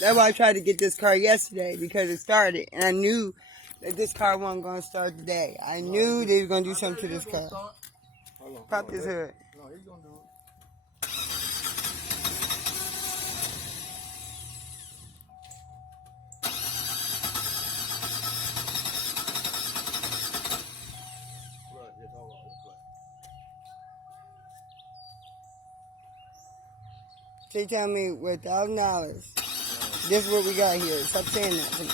That's why I tried to get this car yesterday because it started, and I knew that this car wasn't going to start today. I knew they were going to do something to this car. Pop this hood. No, he's going to do it. They tell me with $1,000, this is what we got here. Stop saying that to me.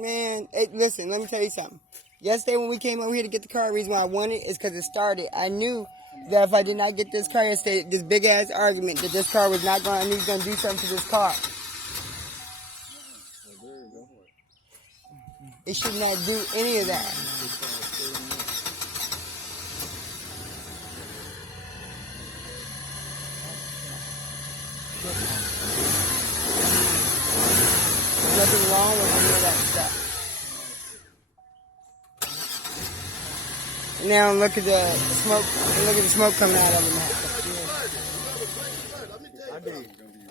Man, hey, listen, let me tell you something. Yesterday when we came over here to get the car, the reason why I wanted it is because it started. I knew that if I did not get this car yesterday, this big ass argument that this car was not going, I knew he was going to do something to this car. It should not do any of that. There's nothing wrong with any of that stuff. Now look at the smoke. Look at the smoke coming out of him.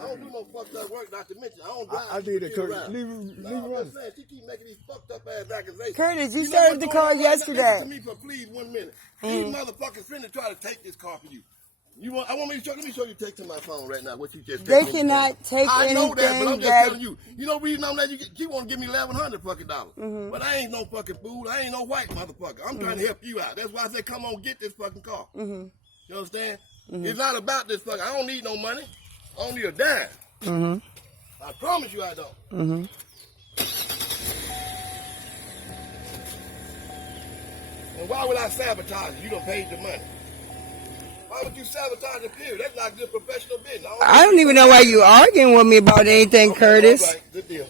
I don't do no fucked up work, not to mention. I don't drive. I did it, Curtis. Leave him run. She keep making these fucked up ass accusations. Curtis, you started the call yesterday. Listen to me for please 1 minute. These motherfuckers finna try to take this car for you. I want me to show. Let me show you. Take to my phone right now. What you just. They cannot take anything. I know that, but I'm just telling you. You know, reason I'm that you want to give me $1,100 fucking dollars. But I ain't no fucking fool. I ain't no white motherfucker. I'm trying to help you out. That's why I said, come on, get this fucking car. You understand? It's not about this fucking. I don't need no money. I don't need a dime. I promise you I don't. And why would I sabotage you? You done paid the money. Why would you sabotage the period? That's not good professional business. I don't even know why you arguing with me about anything, Curtis. All right, good deal.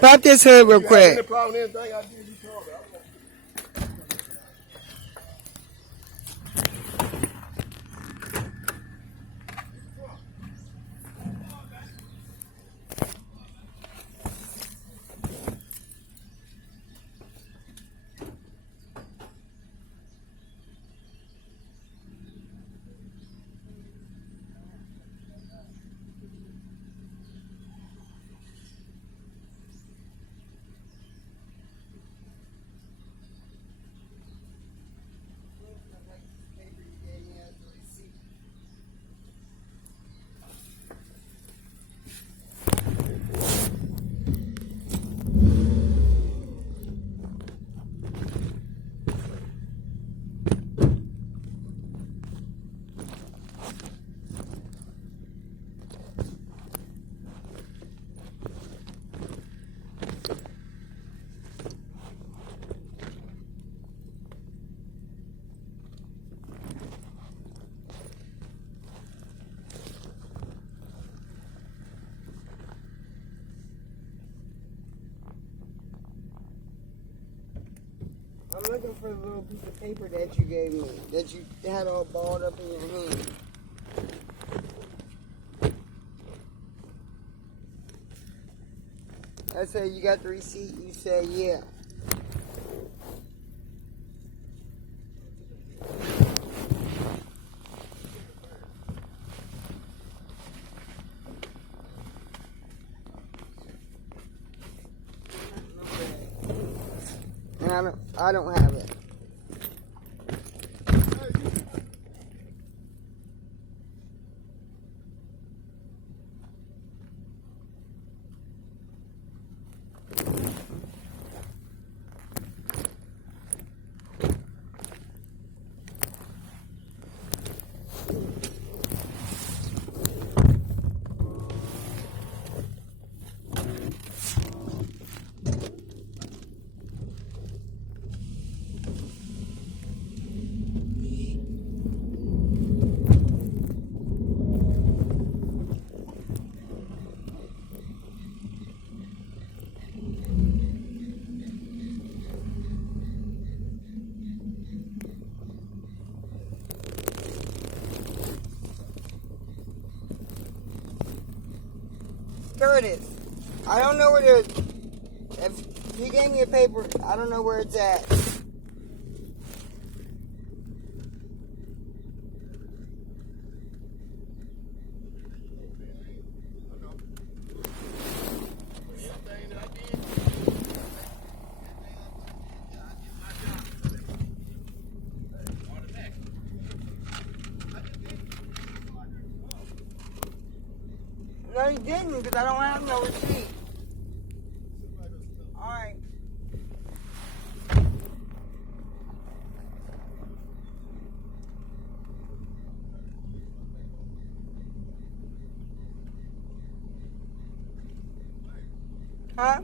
Pop this hood real quick. Any problem, anything I do, you call me. I'm looking for the little piece of paper that you gave me, that you had all balled up in your hand. I said, you got the receipt? You said, yeah. And I don't have it. Curtis, I don't know where the. If he gave me a paper, I don't know where it's at. No, you didn't, because I don't have no receipt. All right. Huh?